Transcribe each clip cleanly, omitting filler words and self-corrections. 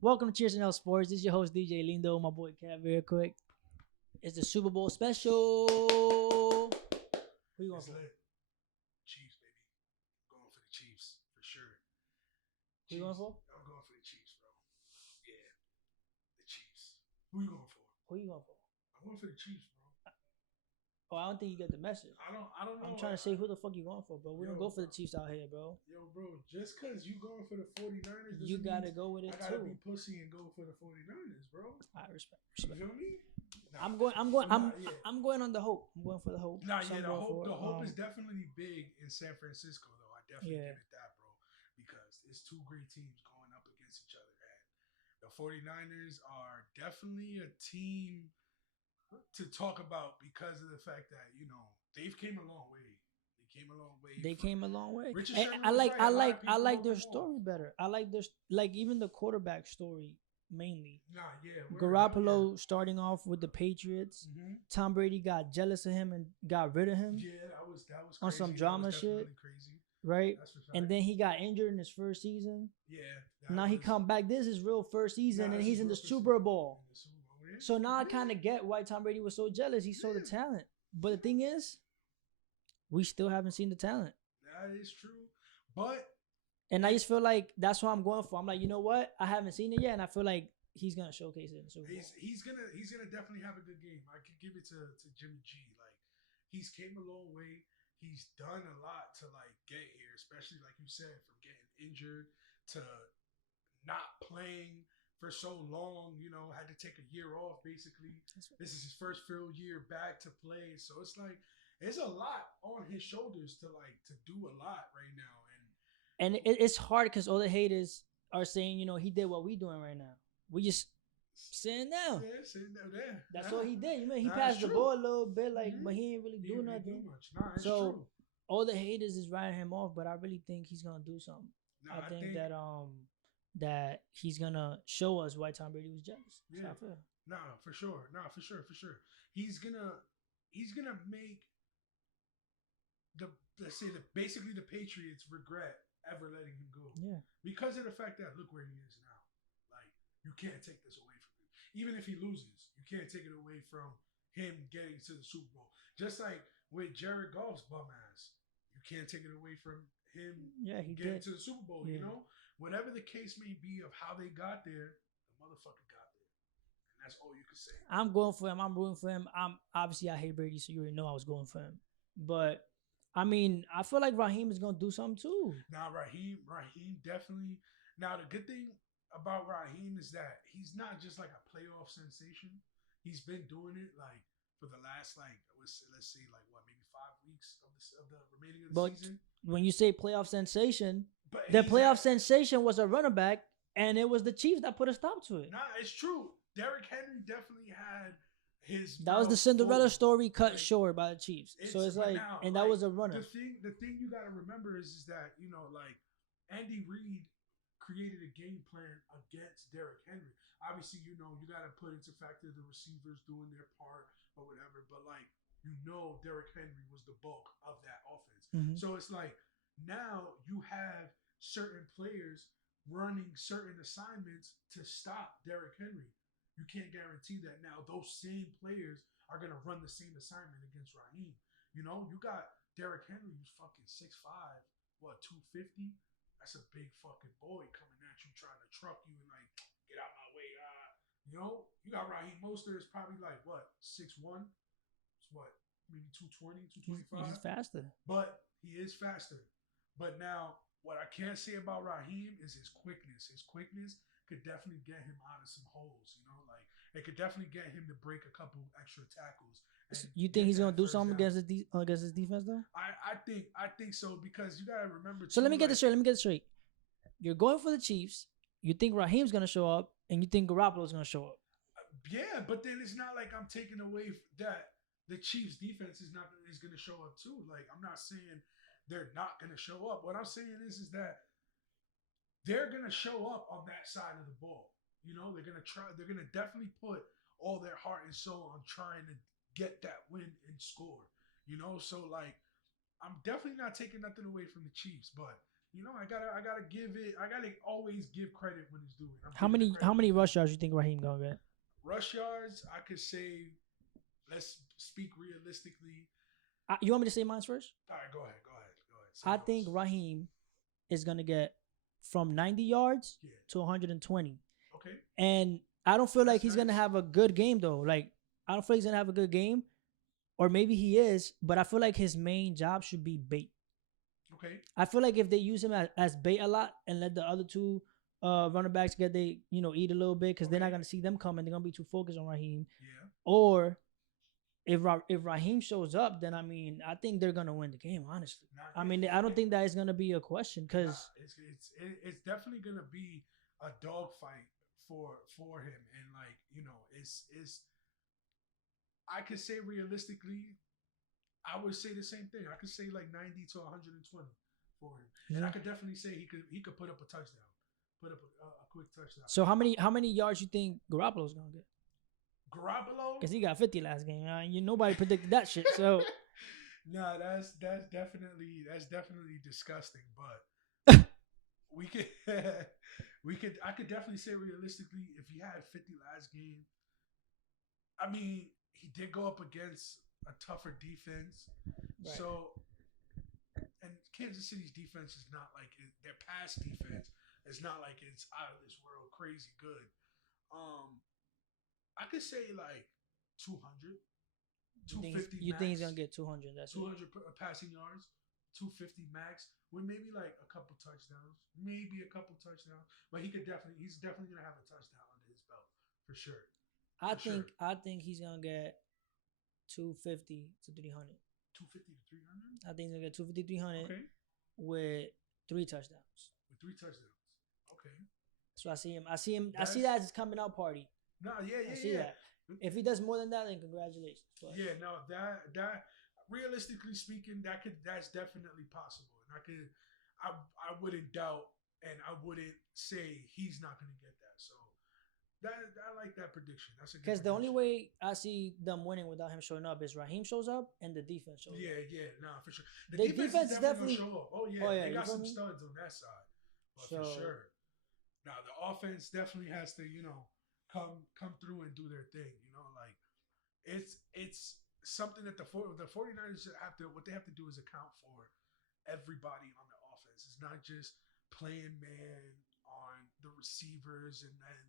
Welcome to Cheers and L Sports. This is your host DJ Lindo, my boy Kev. Real quick, it's the Super Bowl Special. Who you going It's for? lit. Chiefs, baby. Going for the Chiefs for sure. Who you going for? I'm going for the Chiefs, bro. Yeah, the Chiefs. Who you going for? Who you going for? I'm going for the Chiefs, bro. Oh, I don't think you get the message. I don't know. I'm trying to say who the fuck you going for, bro. We don't go for the Chiefs out here, bro. Yo, bro, just because you going for the 49ers, You gotta go with it I gotta too. be pussy and go for the 49ers, bro. I respect. You feel me? Nah, I'm going on the hope. I'm going for the hope. Nah, So yeah, I'm going for the it. hope is definitely big in San Francisco, though. I definitely Yeah. give it that, bro, because it's two great teams going up against each other. And the 49ers are definitely a team to talk about because of the fact that, they've came a long way. They came a long way. Richard And Sherman I was like right. I A lot like of I people like wrote their them off. story better. I like even the quarterback story mainly. Nah, yeah. Garoppolo starting off with the Patriots. Mm-hmm. Tom Brady got jealous of him and got rid of him, Yeah, that was crazy. on some That drama was shit. definitely crazy. right? That's for And fact. then he got injured in his first season. Yeah. Now he come back. This is his real first season, and this he's is in the real first Super season. Bowl. In the Super Bowl, yeah. So now I Yeah. kind of get why Tom Brady was so jealous. He saw the Yeah. talent, but the thing is, we still haven't seen the talent. That is true. But And I just feel like that's what I'm going for. I'm like, you know what? I haven't seen it yet, and I feel like he's gonna showcase it in the Super Bowl. he's gonna definitely have a good game. I could give it to Jimmy G. Like, he's came a long way. He's done a lot to like get here, especially like you said, from getting injured to not playing for so long. Had to take a year off basically. This is his first full year back to play, so it's like it's a lot on his shoulders to do a lot right now. And it's hard because all the haters are saying, he did what we doing right now. We just sitting down. Yeah, sitting there. That's all he did. He Nah, passed it's the true. ball a little bit, Mhm. but he ain't really He do didn't really nothing. do much. Nah, it's So, true. all the haters is writing him off, but I really think he's gonna do something. Nah, I think that he's gonna show us why Tom Brady was jealous. That's how I feel. Nah, for sure. For sure. He's gonna make basically the Patriots regret ever letting him go. Yeah. Because of the fact that look where he is now. Like, you can't take this away from him. Even if he loses, you can't take it away from him getting to the Super Bowl. Just like with Jared Goff's bum ass, you can't take it away from him He getting did. to the Super Bowl. Yeah. Whatever the case may be of how they got there, the motherfucker got there, and that's all you can say. I'm going for him. I'm rooting for him. I hate Brady, so you already know I was going for him. But I mean, I feel like Raheem is gonna do something too. Now Raheem definitely. Now the good thing about Raheem is that he's not just like a playoff sensation. He's been doing it like for the last let's say maybe 5 weeks of the remaining of the But season. when you say playoff sensation, But the playoff sensation was a running back, and it was the Chiefs that put a stop to it. Nah, it's true. Derrick Henry definitely had his. That was the Cinderella story cut short by the Chiefs. So it's but like, now, and that was a runner. The thing you got to remember is that Andy Reid created a game plan against Derrick Henry. Obviously, you got to put into factor the receivers doing their part or whatever, but Derrick Henry was the bulk of that offense. Mhm. So it's like now you have certain players running certain assignments to stop Derrick Henry. You can't guarantee that now those same players are going to run the same assignment against Raheem. You got Derrick Henry, who's fucking 6'5", 250. That's a big fucking boy coming at you, trying to truck you and get out my way. You got Raheem Mostert is probably 6'1", maybe 220, 225. He's faster. But he is faster. But now, what I can't say about Raheem is his quickness. His quickness could definitely get him out of some holes. It could definitely get him to break a couple extra tackles. You think he's gonna do something against his defense though? I think so, because you gotta remember. So let me get this straight. You're going for the Chiefs. You think Raheem's gonna show up, and you think Garoppolo's gonna show up. Yeah, but then it's not like I'm taking away that the Chiefs defense is going to show up too. I'm not saying they're not going to show up. What I'm saying is that they're going to show up on that side of the ball. They're going to try. They're going to definitely put all their heart and soul on trying to get that win and score. So I'm definitely not taking nothing away from the Chiefs, but I gotta give it. I gotta always give credit when it's due. I'm How giving it many credit. rush yards you think Raheem gonna get? Rush yards? I could say. Let's speak realistically. You want me to say mine first? All right, go ahead. Go ahead. Go ahead. Say I yours. think Raheem is gonna get from 90 yards Yeah. to 120, Okay. and I don't feel like That's he's gonna nice. have a good game though. Like I don't feel like he's gonna have a good game, or maybe he is, but I feel like his main job should be bait. Okay. I feel like if they use him as bait a lot and let the other two running backs get eat a little bit because they're not Okay. gonna see them coming, they're gonna be too focused on Raheem. Yeah. Or if Raheem shows up, then I mean I think they're gonna win the game. Honestly, Nah, I mean I don't think that is gonna be a question nah, because it's definitely gonna be a dogfight for him, and like it's. I could say realistically, I would say the same thing. I could say like 90 to 120 for him, and I could definitely say he could put up a touchdown, put up a quick touchdown. So how many yards you think Garoppolo's gonna get? Garoppolo, Because he got 50 last game. Nobody predicted that shit. So nah, that's definitely disgusting. But we could I could definitely say realistically, if he had 50 last game, I mean he did go up against a tougher defense, Right. so. And Kansas City's defense is not like their pass defense is not like it's out of this world crazy good. I could say like 200, 250 you max. think he's gonna get 200? That's 200 passing yards, 250 max, with maybe like a couple touchdowns, But he's definitely gonna have a touchdown under his belt for sure. I think he's gonna get 250 to 300. 250 to 300. I think he's gonna get 250 300 Okay. with 3 touchdowns. With 3 touchdowns. Okay. So I see him. I see that as his coming out party. No, yeah. I see that. If he does more than that, then congratulations. But yeah, no, that realistically speaking, that's definitely possible, and I wouldn't doubt, and I wouldn't say he's not going to get that. So I like that prediction. That's a because the only way I see them winning without him showing up is Raheem shows up and the defense shows up. Yeah, nah, for sure. The defense is definitely gonna show up. Oh yeah, they got some studs on that side, but for sure. Now the offense definitely has to come through and do their thing. Like it's something that the 49ers what they have to do is account for everybody on the offense. It's not just playing man on the receivers and then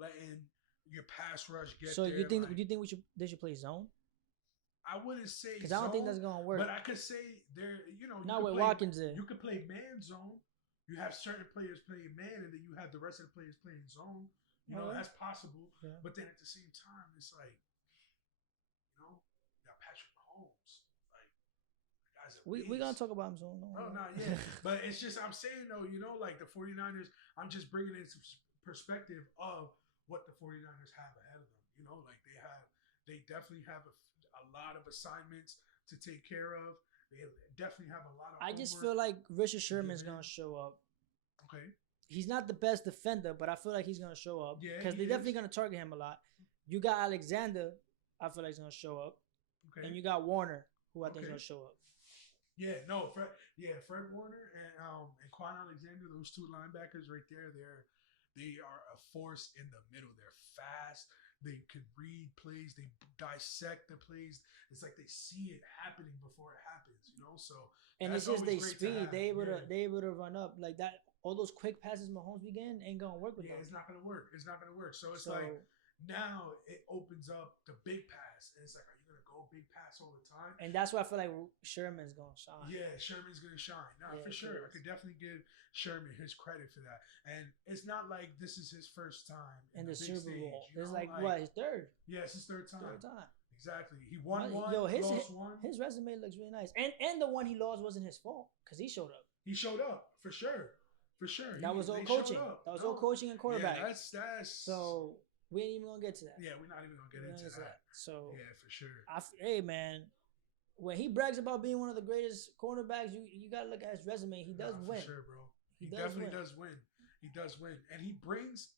letting your pass rush get. So there. you think they should play zone? I wouldn't say because I don't think that's gonna work. But I could say there. Not with Watkins there. You could play man zone. You have certain players playing man, and then you have the rest of the players playing zone. That's possible. Yeah. But then at the same time, it's like, you got Patrick Mahomes. Like, guys are we gonna talk about him soon. No, yeah. But it's just, I'm saying though, like the 49ers, I'm just bringing in some perspective of what the 49ers have ahead of them. Like they definitely have a lot of assignments to take care of. They definitely have a lot of. I just feel like Richard Sherman's gonna show up. Okay. He's not the best defender, but I feel like he's gonna show up. Yeah, because they're definitely gonna target him a lot. You got Alexander, I feel like he's gonna show up. Okay. And you got Warner, who I think is gonna show up. Yeah, Fred Warner and Quan Alexander, those two linebackers right there, they are a force in the middle. They're fast. They can read plays. They dissect the plays. It's like they see it happening before it happens, So and it's just their speed. They able to run up like that. All those quick passes Mahomes began ain't gonna work with them. It's not gonna work. So it's like now it opens up the big pass, and it's like, are you gonna go big pass all the time? And that's why I feel like Sherman's gonna shine. Yeah, Sherman's gonna shine. No, for sure. I could definitely give Sherman his credit for that. And it's not like this is his first time in the Super Bowl. Stage, it's like what, his third? Yeah, it's his third time. Exactly. He won one. Lost one. His resume looks really nice. And the one he lost wasn't his fault because he showed up. He showed up for sure. For sure. That was all coaching. That was all coaching and quarterback. Yeah, that's. So we ain't even gonna get to that. Yeah, we're not even gonna get into that. So yeah, for sure. Hey man, when he brags about being one of the greatest cornerbacks, you gotta look at his resume. He does win. For sure, bro. He definitely does win. He does win, and he brings.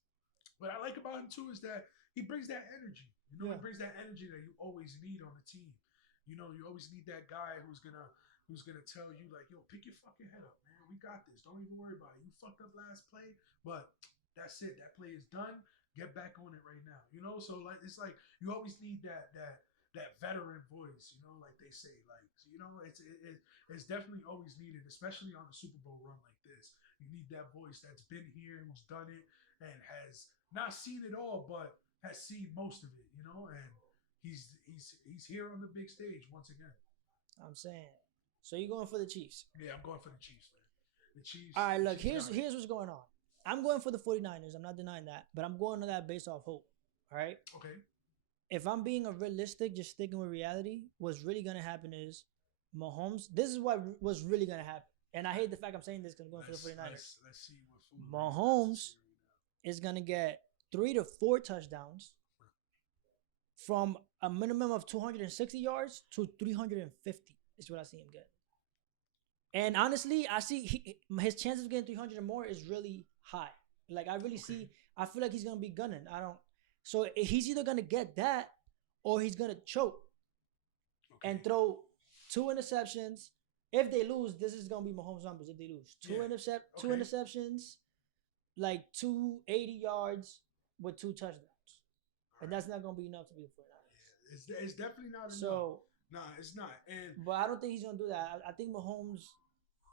What I like about him too is that he brings that energy. He brings that energy that you always need on a team. You always need that guy who's gonna tell you like, yo, pick your fucking head up, man. We got this. Don't even worry about it. You fucked up last play, but that's it. That play is done. Get back on it right now. You know, so like it's like you always need that veteran voice. You know, like they say, like you know, it's definitely always needed, especially on a Super Bowl run like this. You need that voice that's been here, who's done it, and has not seen it all, but has seen most of it. You know, and he's here on the big stage once again. I'm saying. So you're going for the Chiefs. Yeah, I'm going for the Chiefs, man. The Chiefs. All right, The look, Chiefs here's what's going on. I'm going for the 49ers. I'm not denying that. But I'm going to that based off hope. All right? Okay. If I'm being a realistic, just sticking with reality, what's really going to happen is Mahomes, this is what was really going to happen. And I hate the fact I'm saying this because I'm going for the 49ers. Let's see what Mahomes is going to get 3 to 4 touchdowns from a minimum of 260 yards to 350 is what I see him get. And honestly, I see his chances of getting 300 or more is really high. Like I really see, I feel like he's gonna be gunning. So he's either gonna get that or he's gonna choke and throw 2 interceptions. If they lose, this is gonna be Mahomes' numbers. If they lose, two interceptions, like 280 yards with 2 touchdowns, and that's not gonna be enough to be a 49ers. Yeah, it's definitely not enough. So nah, it's not. But I don't think he's gonna do that. I think Mahomes.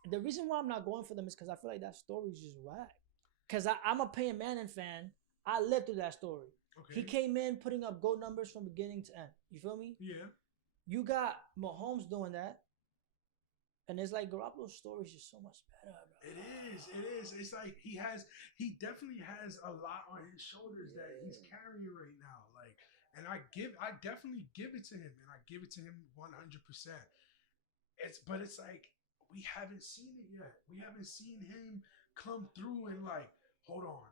The reason why I'm not going for them is because I feel like that story is just whack. Because I'm a Peyton Manning fan. I lived through that story. He came in putting up goal numbers from beginning to end. You feel me? Yeah. You got Mahomes doing that. And it's like Garoppolo's story is just so much better, bro. It is. It's like he definitely has a lot on his shoulders that he's carrying right now. Like, and I definitely give it to him, and I give it to him 100%. But it's like we haven't seen it yet. We haven't seen him come through and like, hold on.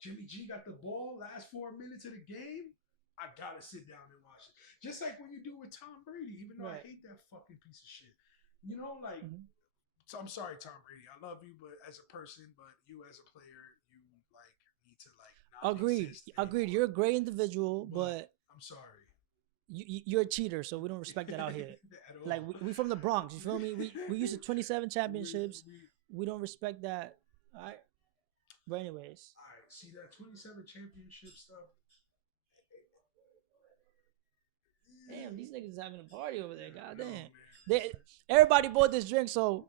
Jimmy G got the ball last 4 minutes of the game. I gotta sit down and watch it. Just like when you do with Tom Brady, even though I hate that fucking piece of shit. You know, like, so I'm sorry, Tom Brady. I love you, but as a person, but you as a player, you like need to like not Agreed. You're a great individual, but I'm sorry. You're a cheater, so we don't respect that out here. Like we from the Bronx, you feel me? We used to 27 championships. We don't respect that. All right. But anyways. All right. See that 27 championship stuff. Damn, these niggas is having a party over there. Goddamn. Everybody bought this drink, so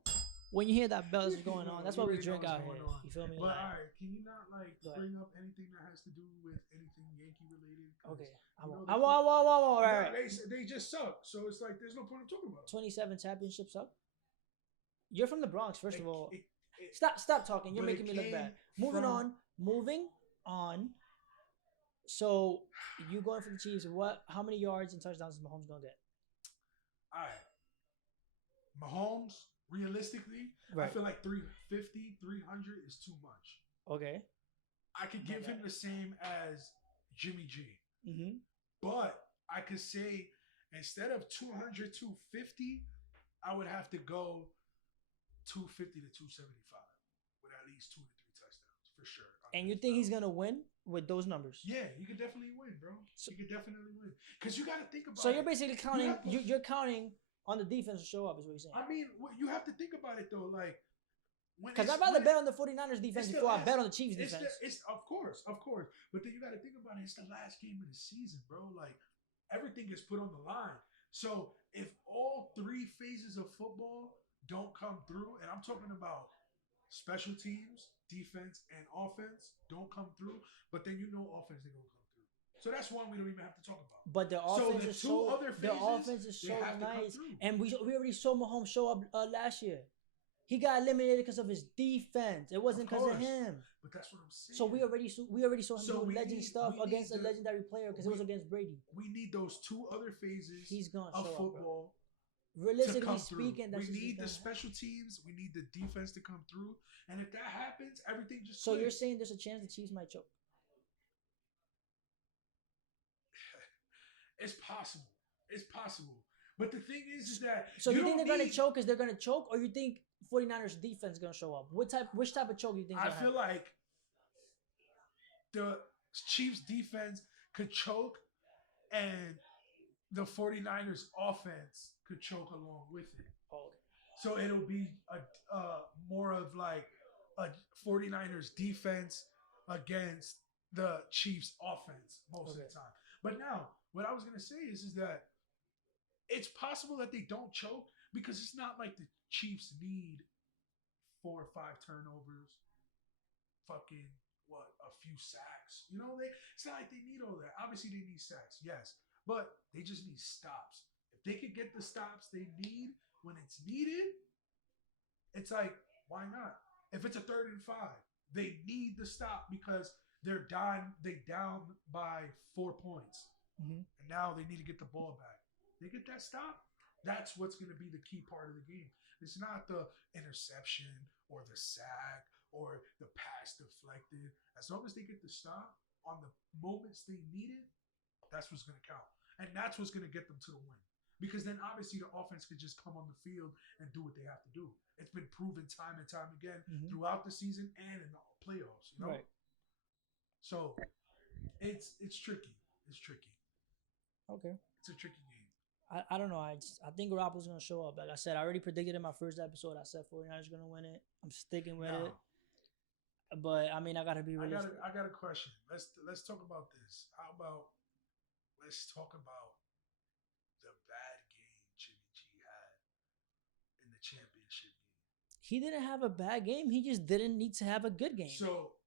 when you hear that bell, that's what's going on. That's why we drink out here. You feel me? But all right, can you not like bring up anything that has to do with anything Yankee related? Okay. I won't. Right. They just suck. So it's like there's no point in talking about it. 27 championships up. You're from the Bronx, first of all. Stop talking. You're making me look bad. Moving on. So you going for the Chiefs? How many yards and touchdowns is Mahomes gonna get? All right. Mahomes, realistically, I feel like 350, 300 is too much. Okay. I could give him the same as Jimmy G. But I could say instead of 200, 250, I would have to go 250 to 275 with at least 2 to 3 touchdowns for sure. And you think he's going to win with those numbers? Yeah, he could definitely win, bro. He could definitely win. Because you got to think about it. So you're basically counting, you're counting on the defense to show up is what you're saying. I mean, you have to think about it though. Like, because I'd rather bet on the 49ers defense before I bet on the Chiefs defense. It's of course. But then you got to think about it. It's the last game of the season, bro. Like, everything is put on the line. So if all 3 phases of football don't come through, and I'm talking about special teams, defense, and offense don't come through, but then you know offense they're gonna come through. So that's one we don't even have to talk about. But the offense is so nice, and we already saw Mahomes show up last year. He got eliminated because of his defense. It wasn't because of him. But that's what I'm saying. So we already saw him do legend stuff against a legendary player because it was against Brady. We need those 2 other phases of football. Realistically speaking, we need the special teams. We need the defense to come through. And if that happens, everything just. So you're saying there's a chance the Chiefs might choke? It's possible. It's possible. But the thing is that. So you think they're going to choke because they're going to choke, or you think 49ers defense is going to show up? Which type of choke do you think? I feel like the Chiefs defense could choke, and the 49ers offense could choke along with it. Oh. So it'll be more of like a 49ers defense against the Chiefs offense most of the time. But now, what I was gonna say is that it's possible that they don't choke because it's not like the Chiefs need 4 or 5 turnovers, fucking a few sacks. It's not like they need all that. Obviously, they need sacks, yes, but they just need stops. If they could get the stops they need when it's needed, it's like, why not? If it's a 3rd and 5, they need the stop because they're down. They down by 4 points, and now they need to get the ball back. They get that stop. That's what's going to be the key part of the game. It's not the interception or the sack or the pass deflected. As long as they get the stop on the moments they need it, that's what's going to count. And that's what's going to get them to the win. Because then obviously the offense could just come on the field and do what they have to do. It's been proven time and time again throughout the season and in the playoffs. Right. So it's tricky. It's tricky. Okay. It's a tricky game. I don't know. I think Garoppolo's going to show up. Like I said, I already predicted in my first episode. I said 49ers going to win it. I'm sticking with it. But, I mean, I got to be realistic. I got a question. Let's talk about this. Let's talk about the bad game Jimmy G had in the championship game. He didn't have a bad game. He just didn't need to have a good game. So,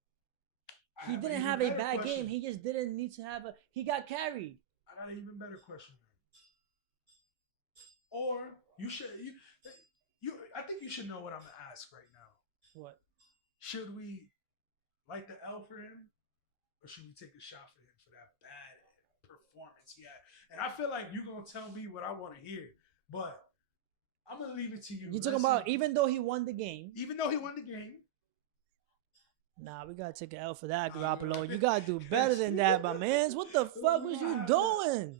he didn't have a bad game. He just didn't need to have he got carried. I got an even better question. Or you should I think you should know what I'm gonna ask right now. What? Should we light the L for him, or should we take a shot for him for that bad performance he had? And I feel like you're gonna tell me what I want to hear, but I'm gonna leave it to you. You talking about even though he won the game? Even though he won the game. Nah, we gotta take an L for that, Garoppolo. You gotta do better than that, my man. What the fuck was you doing?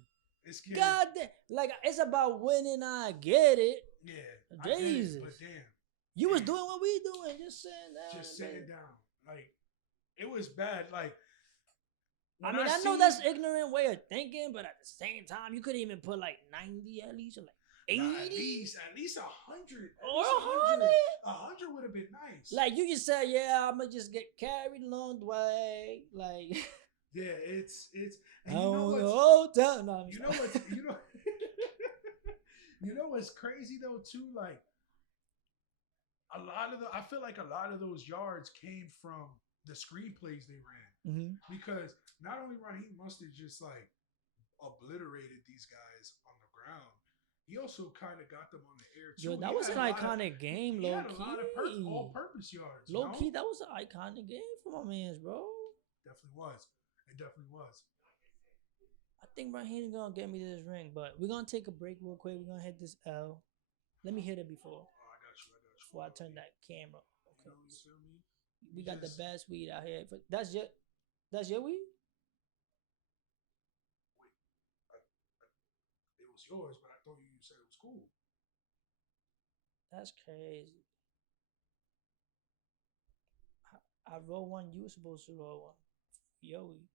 God damn. Like, it's about winning, I get it. Yeah. Jesus. But damn. You was doing what we doing, just sitting down. Just sitting down. Like, it was bad. Like, I mean, I know that's ignorant way of thinking, but at the same time, you couldn't even put like 90 at least, or like 80. Nah, at least 100. Or 100. 100 would have been nice. Like, you just said, yeah, I'm gonna just get carried along the way. Like, yeah, it's. And you know what's crazy though too. Like, I feel like a lot of those yards came from the screenplays they ran, because not only Raheem Mostert just like obliterated these guys on the ground, he also kind of got them on the air too. Yo, that was an iconic game, low key. He had a lot of all-purpose yards. Low key, that was an iconic game for my mans, bro. Definitely was. It definitely was. I think Raheem gonna get me this ring, but we're gonna take a break real quick. We're gonna hit this L. Let me hit it before. Oh, I got you. Before I turn that camera. Okay. You feel me? We got the best weed out here. But that's your weed? Wait, it was yours, but I thought you said it was cool. That's crazy. I roll one. You were supposed to roll one. Yo weed.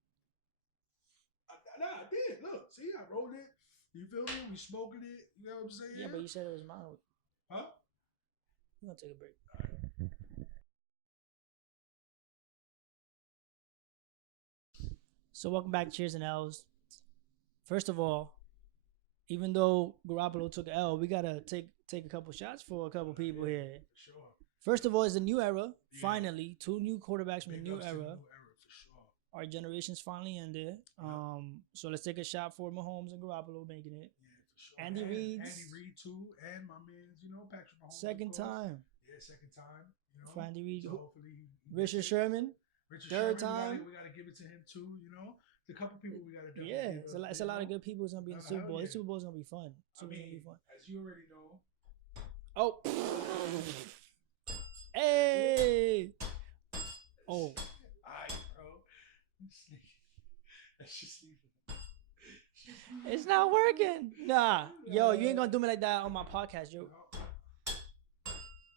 I did. Look, see, I rolled it. You feel me? We smoking it. You know what I'm saying? Yeah, but you said it was mine. Huh? We're gonna take a break. So welcome back to Cheers and L's. First of all, even though Garoppolo took an L, we gotta take a couple shots for a couple people here. Sure. First of all, it's a new era. Yeah. Finally, 2 new quarterbacks from the new era. Our generation's finally ended. So let's take a shot for Mahomes and Garoppolo making it. Yeah, for sure. Andy Reid too, and my man, Patrick Mahomes. Second time. Yeah, second time. For Andy Reid. So hopefully Richard Sherman. Third time. We gotta give it to him too. The couple people we gotta do. Yeah, it's a lot of good people who's gonna be in the Super Bowl. The Super Bowl's gonna be fun. Gonna be fun. As you already know. Oh. Hey. Oh. Let's just leave it. It's not working. Nah. Yo, you ain't gonna do me like that on my podcast, yo.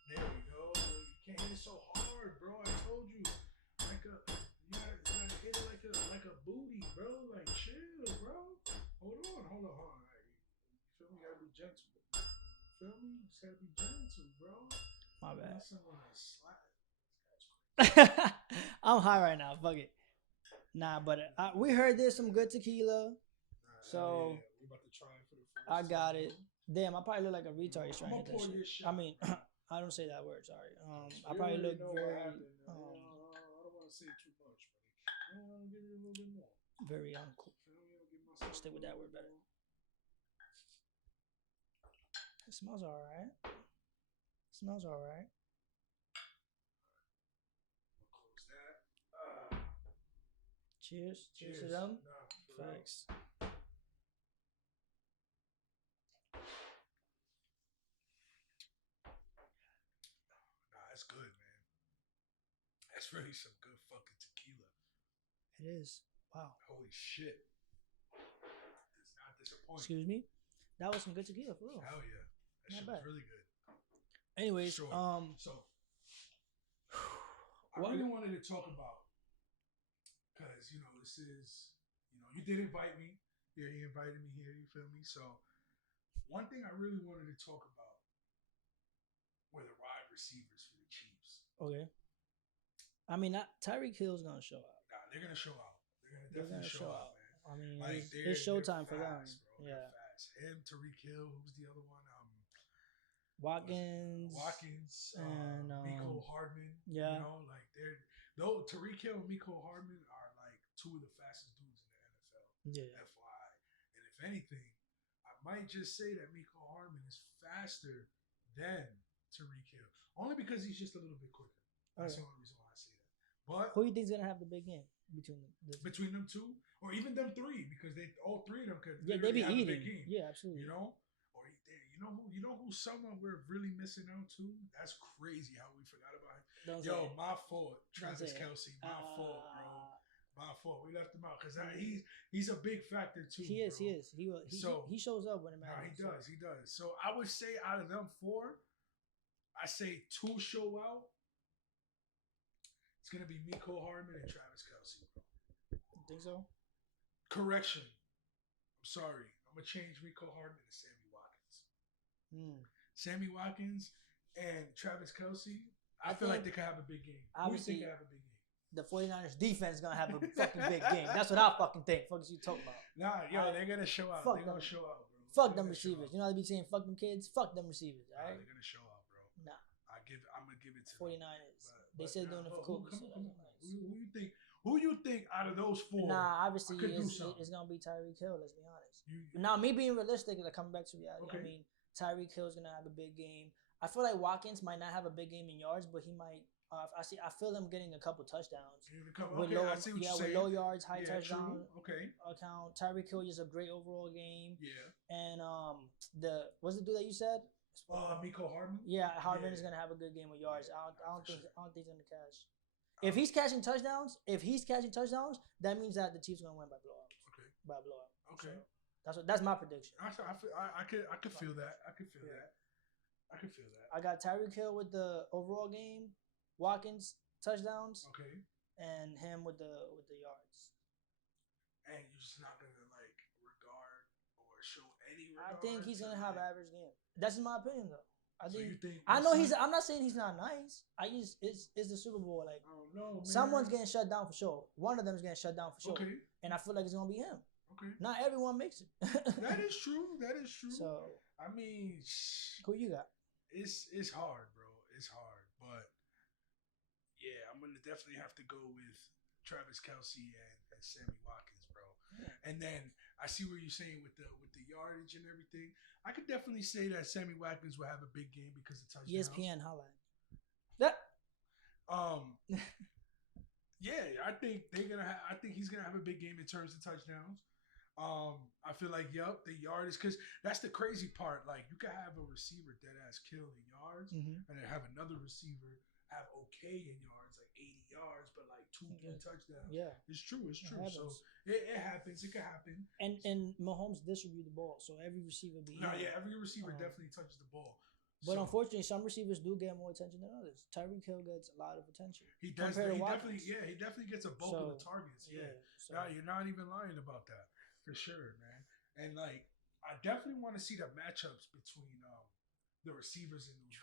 There we go. You can't hit it so hard, bro. I told you. You gotta hit it like a booty, bro. Like, chill, bro. Hold on. You feel me? You gotta be gentle. Feel me? You just gotta be gentle, bro. My bad. I'm high right now. Fuck it. Nah, but we heard there's some good tequila, so yeah, we about to try it for the I first got time. it. Damn, I probably look like a retard I'm trying to gonna hit that pour shit. your I shot, mean, man. I don't say that word. Sorry. I We probably already look know what very, happened. I don't want to say too much, but I'll give you a little bit more. very uncool. I'll give myself Stick a with that little word bit better. more. It smells all right. Smells all right. Close that. Cheers. Cheers to Cheers. them. Nah, for real. Facts. Nah, that's good, man. That's really some good fucking tequila. It is. Wow. Holy shit. It's not disappointing. Excuse me. That was some good tequila for real. Hell yeah. That Not shit bad. was really good. Anyways, Sure. So, I What- really wanted to talk about, because, you know, this is, you know, you did invite me. Yeah, you invited me here, you feel me? So, one thing I really wanted to talk about were the wide receivers for the Chiefs. okay. I mean, Tyreek Hill's gonna show out. Nah, they're going to show out. They're going to They're definitely gonna show out, man. I mean, Like, it's showtime for them. fast, bro. Yeah. They're fast. Him, Tariq Hill, who's the other one? Watkins and and Miko Hardman. yeah. You know, like though Tariq Hill and Miko Hardman are like two of the fastest dudes in the NFL. Yeah. FYI. And if anything, I might just say that Miko Hardman is faster than Tariq Hill. Only because he's just a little bit quicker. That's the only reason why I say that. But who do you think's gonna have the big game between them? between them two, or even them three, because all three of them could Yeah, they be have a eating. big game. Yeah, absolutely. You know? Or you know who someone we're really missing out to? That's crazy how we forgot about him. Don't Yo, say it. my fault. Travis say it. Kelsey, my fault, bro. My fault. We left him out because he's a big factor too. He is. Bro. He is. He shows up when it No, matters. he does. He does. So I would say out of them four, I say two show out. It's gonna be Miko Hardman and Travis Kelsey. You think so? Correction. I'm sorry. I'm gonna change Miko Hardman to Sammy Watkins. Sammy Watkins and Travis Kelsey. I feel like they could have a big game. Who do you think could have a big game? The 49ers defense is gonna have a fucking big game. That's what I fucking think. Fuck is you talking about? Nah, yo, they're gonna show out. They're gonna show out, bro. Fuck them receivers. You know how they be saying fuck them kids? Fuck them receivers, all right? They're gonna show out, bro. Nah. I'm gonna give it to 49ers. They said doing it for Kobe. Come on. Who you think? Who you think out of those four? Nah, obviously it's gonna be Tyreek Hill. Let's be honest. Now, me being realistic, like coming back to reality. Okay. I mean, Tyreek Hill's gonna have a big game. I feel like Watkins might not have a big game in yards, but he might. I feel him getting a couple touchdowns. Okay, I see what you're saying. With low yards, high touchdown. True. Okay. Account. Tyreek Hill is a great overall game. Yeah. And what's the dude that you said? Miko Hardman. Yeah, Hardman is gonna have a good game with yards. I don't think he's gonna catch. If he's catching touchdowns, that means that the Chiefs are gonna win by blowout. Okay. By blowout. Okay. So that's my prediction. I could feel that. I could feel that. I got Tyreek Hill with the overall game, Watkins touchdowns. Okay. And him with the yards. And you're just not gonna like regard or show any regard. I think he's gonna have an average game. That's my opinion though. I know I'm not saying he's not nice. It's the Super Bowl. Like, I don't know, man. Someone's getting shut down for sure. One of them is getting shut down for sure. Okay. And I feel like it's gonna be him. Okay. Not everyone makes it. That is true. So I mean, who you got? It's hard, bro. It's hard, but yeah, I'm gonna definitely have to go with Travis Kelsey and Sammy Watkins, bro. Yeah. And then I see what you're saying with the yardage and everything. I could definitely say that Sammy Watkins will have a big game because of touchdowns. ESPN highlight. That. Yeah, I think he's gonna have a big game in terms of touchdowns. I feel like the yardage, because that's the crazy part. Like, you could have a receiver dead ass kill in yards, and then have another receiver have okay in yards, like 80 yards, but like 2-3 touchdowns. Yeah, it's true. So it happens. It could happen. And Mahomes distribute the ball, so every receiver every receiver definitely touches the ball. But unfortunately, some receivers do get more attention than others. Tyreek Hill gets a lot of attention. He does. He definitely gets a bulk of the targets. Yeah. You're not even lying about that, for sure, man. And like, I definitely want to see the matchups between the receivers and the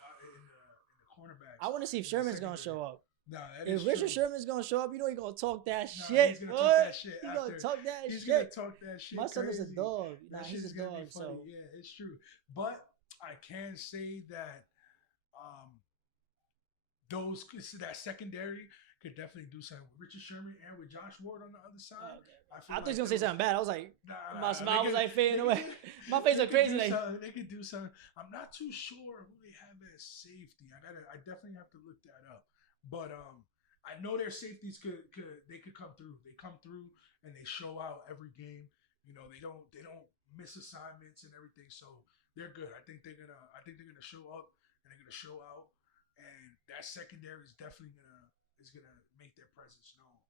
cornerbacks. I want to see if Sherman's gonna show up. Nah, that If is Richard true. Sherman's gonna show up, you know he gonna talk that Nah, shit. he's gonna talk What? that shit He gonna after. talk that He's gonna shit. talk that shit My son is a crazy. dog. Nah, That shit he's is a gonna be dog. funny. So Yeah, it's true. But I can say that um those that secondary could definitely do something with Richard Sherman and with Josh Ward on the other side. okay. I I feel thought he was like gonna say those, something bad. I was like, my nah, smile was like they fading away. could, My face they was could crazy. do Like, something. They could do something. I'm not too sure who they have as safety. I definitely have to look that up. But I know their safeties could come through. They come through and they show out every game. You know, they don't miss assignments and everything. So they're good. I think they're gonna show up and they're gonna show out. And that secondary is definitely gonna make their presence known.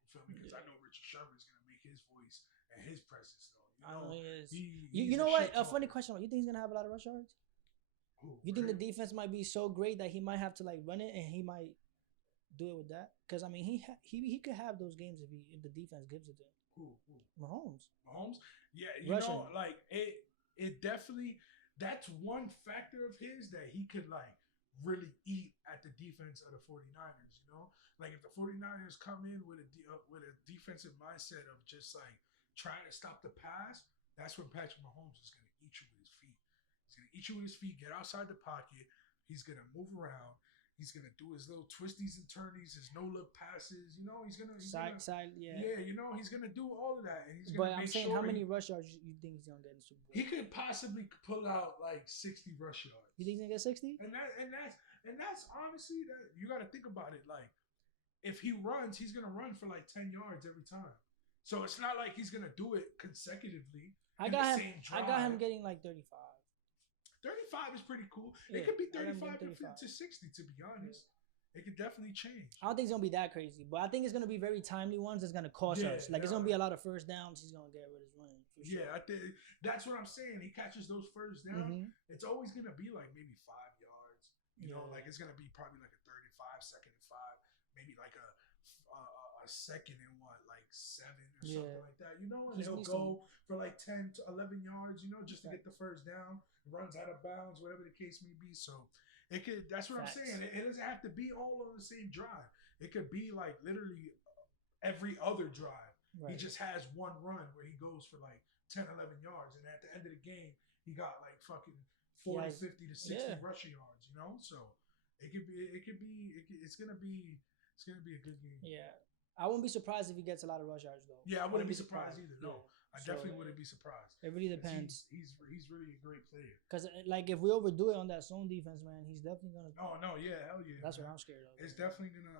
You feel me? Because I know Richard Sherman is gonna make his voice and his presence known. You I know, know he is. he's You know what? A funny talker. question. You think he's gonna have a lot of rush yards? Who, You think the Ray? defense might be so great that he might have to like run it and he might do it with that? Because I mean, he could have those games if the defense gives it to him. Who? Mahomes. Mahomes? Yeah, you Russian. know, like it definitely, that's one factor of his that he could like really eat at the defense of the 49ers, you know? Like if the 49ers come in with a defensive mindset of just like trying to stop the pass, that's when Patrick Mahomes is going to eat you with his feet. He's going to eat you with his feet, get outside the pocket. He's going to move around. He's gonna do his little twisties and turnies, his no look passes. You know, he's gonna Side, yeah. yeah. You know, he's gonna do all of that, and he's But gonna I'm make saying, sure how many rush yards you think he's gonna get in the Super Bowl? he could possibly pull out like 60 rush yards. You think he's gonna get 60? And that's honestly that you got to think about it. Like if he runs, he's gonna run for like 10 yards every time. So it's not like he's gonna do it consecutively. I got him getting like 35. 35 is pretty cool. Yeah, it could be I got him 35 getting 35. to 60, to be honest. It could definitely change. I don't think it's gonna be that crazy, but I think it's gonna be very timely ones that's gonna cost us. Like it's gonna be a lot of first downs. He's gonna get with his running. For sure. Yeah, I think that's what I'm saying. He catches those first down. It's always gonna be like maybe 5 yards. You know, like it's gonna be probably like a 35, second and 5, maybe like a second and what, like 7 or something like that. You know, and he'll go for like 10 to 11 yards. You know, just to get the first down. Runs out of bounds, whatever the case may be. So it could. That's what I'm saying. It doesn't have to be all on the same drive. It could be like literally every other drive. Right. He just has one run where he goes for like 10, 11 yards, and at the end of the game, he got like fucking 40, 50 to 60 rushing yards. You know, so it's gonna be a good game. Yeah. I wouldn't be surprised if he gets a lot of rush yards though. Yeah, I wouldn't be surprised either. No, I definitely wouldn't be surprised. It really depends. He's really a great player. Because like if we overdo it on that zone defense, man, he's definitely gonna. Oh no, yeah, hell yeah. That's what I'm scared of. It's definitely gonna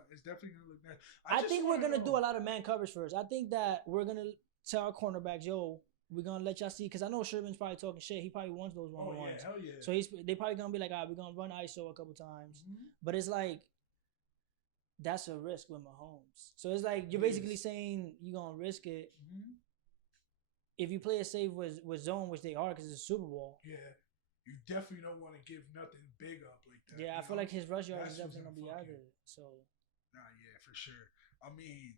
look nice. I think we're gonna do a lot of man coverage first. I think that we're gonna tell our cornerbacks, yo, we're gonna let y'all see, because I know Sherman's probably talking shit. He probably wants those one-on-ones. Oh yeah, hell yeah. So they probably gonna be like, we're gonna run ISO a couple times, but it's like. That's a risk with Mahomes. So it's like you're basically saying you're gonna risk it. If you play it safe with zone, which they are because it's a Super Bowl. Yeah, you definitely don't want to give nothing big up like that. Yeah, I feel like his rush yards is definitely gonna be out there. So. Nah, yeah, for sure. I mean,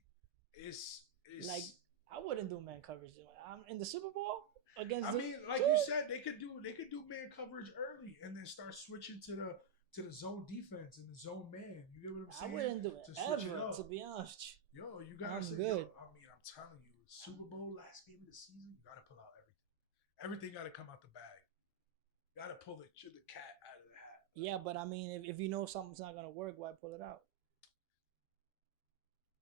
it's like I wouldn't do man coverage. I'm in the Super Bowl against. You said, they could do man coverage early and then start switching to the zone defense and the zone man. You get what I'm saying? I wouldn't do it ever, to be honest. Yo, you gotta say, good. I mean, I'm telling you, Super Bowl last game of the season, you gotta pull out everything. Everything gotta come out the bag. You gotta pull the cat out of the hat. Yeah, but I mean, if you know something's not gonna work, why pull it out?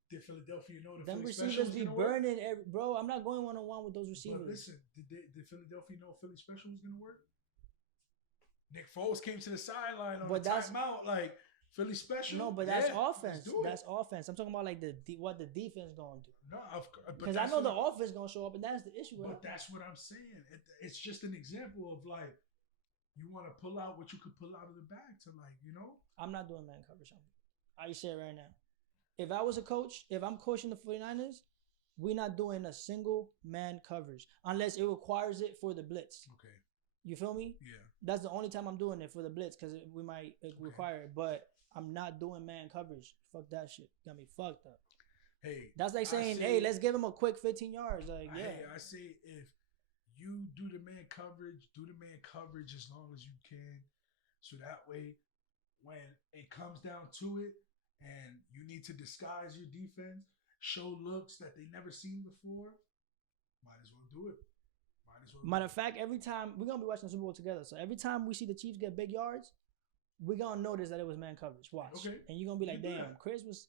Did Philadelphia know them receivers be burning? Bro, I'm not going one-on-one with those receivers. But listen, did Philadelphia know Philly special was gonna work? Nick Foles came to the sideline on the timeout, like Philly special. No, but that's offense. That's offense. I'm talking about like what the defense gonna do. No, because I know the offense gonna show up, and that's the issue. But that's what I'm saying. It's just an example of like you want to pull out what you could pull out of the bag to I'm not doing man coverage. I say it right now. If I was a coach, if I'm coaching the 49ers, we're not doing a single man coverage unless it requires it for the blitz. Okay. You feel me? Yeah. That's the only time I'm doing it for the blitz because we might require it. But I'm not doing man coverage. Fuck that shit. Got me fucked up. Hey. That's like saying, hey, let's give him a quick 15 yards. Like, yeah. Hey, I say if you do the man coverage as long as you can. So that way, when it comes down to it, and you need to disguise your defense, show looks that they never seen before, might as well do it. Might as well. Matter of fact, every time we're gonna be watching the Super Bowl together, so every time we see the Chiefs get big yards, we're gonna notice that it was man coverage. Watch, Okay. And you're gonna be like, You do damn, that. Chris was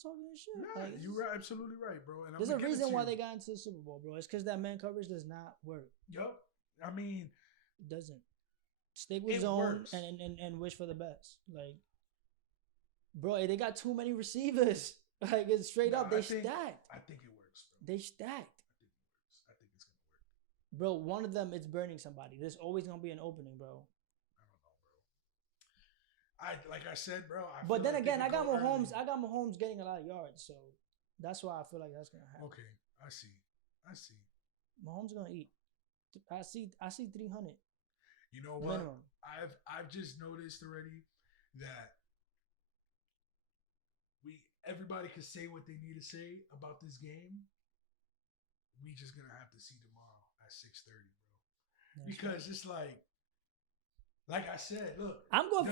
talking this shit. Nah, Like, you were absolutely right, bro. And there's I'm a gonna give it reason to why you. they got into the Super Bowl, bro. It's because that man coverage does not work. Yup. I mean, It doesn't. Stick with It zone works. and wish for the best. Like, bro, they got too many receivers. Like, it's straight nah, up. They I think stacked. it works, bro. They stacked. I think it works. I think it's gonna work. Bro, one of them, it's burning somebody. There's always gonna be an opening, bro. I don't know, bro. Like I said, bro. But then again, I got Mahomes. Mahomes. I got Mahomes getting a lot of yards, so that's why I feel like that's gonna happen. Okay, I see. Mahomes gonna eat. I see 300 You know what? minimum. I've just noticed already that everybody can say what they need to say about this game. We just gonna have to see tomorrow at 6:30, bro. That's Because right. it's like I said, look. I'm going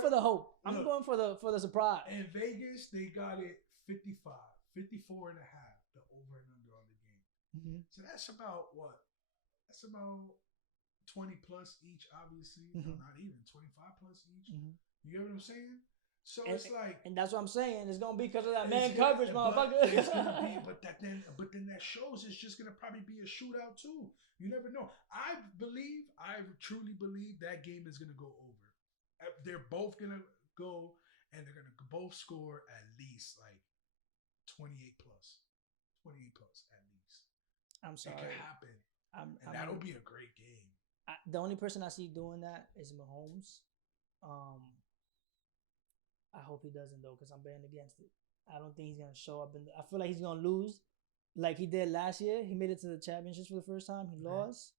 for the hope. I'm look, going for the surprise. In Vegas, they got it 55, 54 and a half, the over and under on the game. Mm-hmm. So that's about what? That's about 20 plus each, obviously. Mm-hmm. No, not even 25 plus each. Mm-hmm. You get what I'm saying? So And- it's like, And that's what I'm saying. It's gonna be because of that it's man gonna- coverage, but motherfucker. It's gonna be, but then that shows it's just gonna probably be a shootout too. You never know. I truly believe that game is gonna go over. They're both gonna go, and they're gonna both score at least like 28 plus at least. I'm It sorry. could happen, and I'm that'll be a great game. the only person I see doing that is Mahomes. I hope he doesn't though, because I'm betting against it. I don't think he's gonna show up, I feel like he's gonna lose, like he did last year. He made it to the championships for the first time. He lost.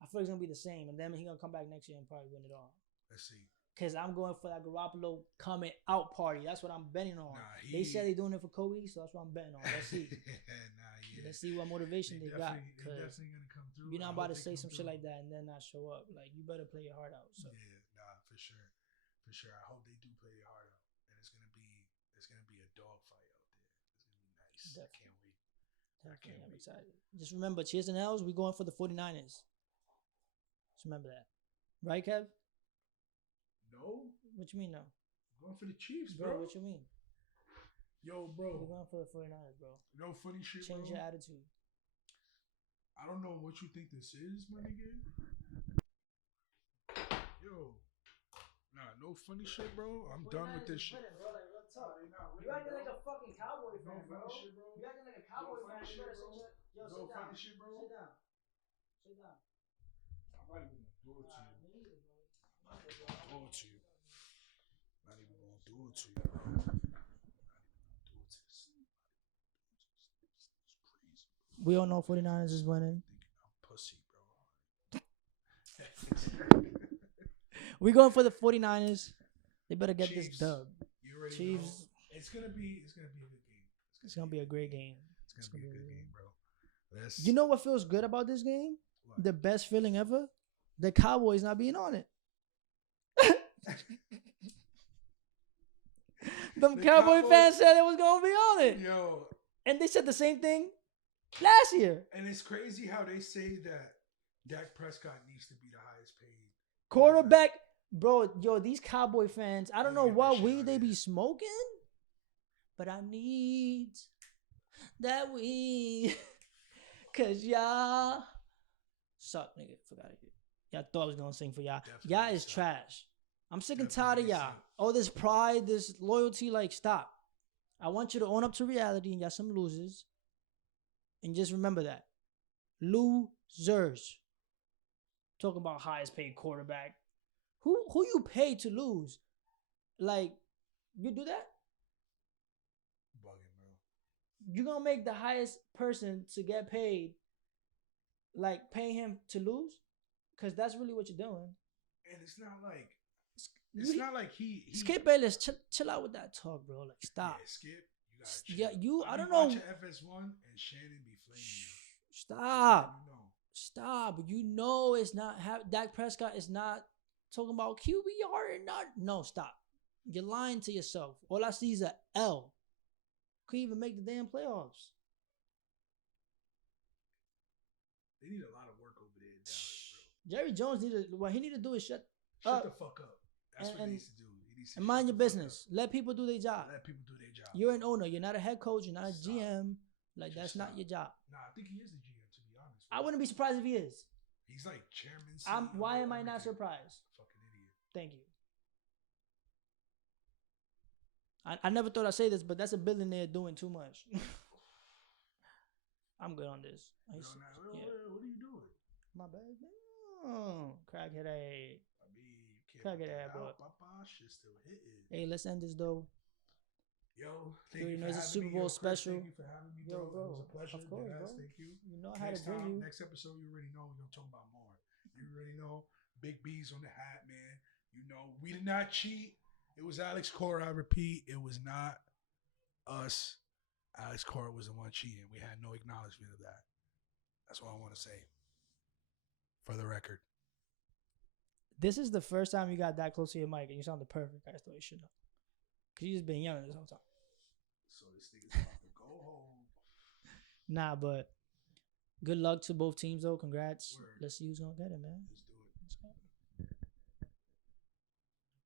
I feel like it's gonna be the same, and then he's gonna come back next year and probably win it all. Let's see. Cause I'm going for that Garoppolo coming out party. That's what I'm betting on. They said they're doing it for Kobe, so that's what I'm betting on. Let's see. Let's see what motivation they got. They're definitely gonna come through. You're not about to say some shit like that and then not show up. Like, you better play your heart out. So Yeah, nah, for sure. I hope they do play their heart out, and it's gonna be a dogfight out there. It's gonna be nice. Definitely. I can't wait. I'm excited. Just remember, cheers and L's. We going for the 49ers. Just remember that, right, Kev? No, What you mean, no? I'm going for the Chiefs, Bro, bro. what you mean? Yo, We're bro. going for the 49ers, bro. No funny shit, Change bro. your attitude. I don't know what you think this is, my nigga. Yo, nah, no funny shit, bro. I'm done with this shit. Bro, like, real talk. You You acting like a fucking Cowboy fan, bro. funny shit, bro. You acting like a Cowboy No fan. funny You better shit, bro. sit your... Yo, No sit down. funny shit, bro. Sit down. Sit down. I'm not even gonna do it to you. Me neither, bro. Do it to you. Not even gonna do it to you, bro. Not even gonna do it to this. It's crazy. We all know 49ers is winning. Thinking I'm pussy, bro. We going for the 49ers. They better get Chiefs. this dub. You already Chiefs. know. It's gonna be a good game. It's gonna be a great game. It's gonna be a good game, bro. Let's. You know what feels good about this game? What? The best feeling ever? The Cowboys not being on it. Them The Cowboy Cowboys- fans said it was gonna be on it. Yo, And they said the same thing last year. and it's crazy how they say that Dak Prescott needs to be the highest paid Quarterback, bro, yo, these Cowboy fans, I don't They know get that what shit weed out they of be here. smoking, but I need that weed. Cause y'all suck, nigga. Fuck out of here. Y'all thought I was gonna sing for y'all. Definitely Y'all is suck. trash. I'm sick and tired of Definitely y'all. suck. All this pride, this loyalty, like, stop. I want you to own up to reality, and y'all some losers. And just remember that. Losers. Talking about highest paid quarterback. Who you pay to lose? Like, you do that? Bugging, bro. You're gonna make the highest person to get paid, like, pay him to lose? Because that's really what you're doing. And it's not like he Skip Bayless, chill out with that talk, bro. Like, stop. Yeah, Skip. Yeah, you. I be don't know. watching FS1 and Shannon be flaming. Stop. You know. Stop. You know it's not. Dak Prescott is not talking about QBR and not. No, stop. You're lying to yourself. All I see is a L. Couldn't even make the damn playoffs. They need a lot of work over there in Dallas, bro. Jerry Jones what he need to do is shut Shut up the fuck up. That's what he needs to do. He needs to and mind shut your the fuck business. Let people do their job. up. Let people do their job. You're an owner. You're not a head coach. You're not a Stop. GM. Like, Just that's stop. not your job. Nah, I think he is the GM, to be honest. I wouldn't be surprised if he is. He's like chairman. CEO, Why am I not everything. surprised? Fucking idiot. Thank you. I never thought I'd say this, but that's a billionaire doing too much. I'm good on this. What are you doing? My bad. Oh, crackhead. I mean, you Crack can't it put that out, out. Papa, shit still hitting. Hey, let's end this though. Yo, You thank you know for it's a having Super me. Bowl Yo, Chris, special. Thank you for having me, Yo, bro. It was a pleasure. Of course, bro. Thank you. You know how to Next bring time, you. next episode, you already know we're gonna talk about more. You already know. Big B's on the hat, man. You know, we did not cheat. It was Alex Cora. I repeat, it was not us. Alex Cora was the one cheating. We had no acknowledgement of that. That's what I want to say. For the record. This is the first time you got that close to your mic and you sounded perfect. I thought you should know. Because you just been yelling this whole time. So this nigga's about to go home. Nah, but good luck to both teams, though. Congrats. Word. Let's see who's going to get it, man. Let's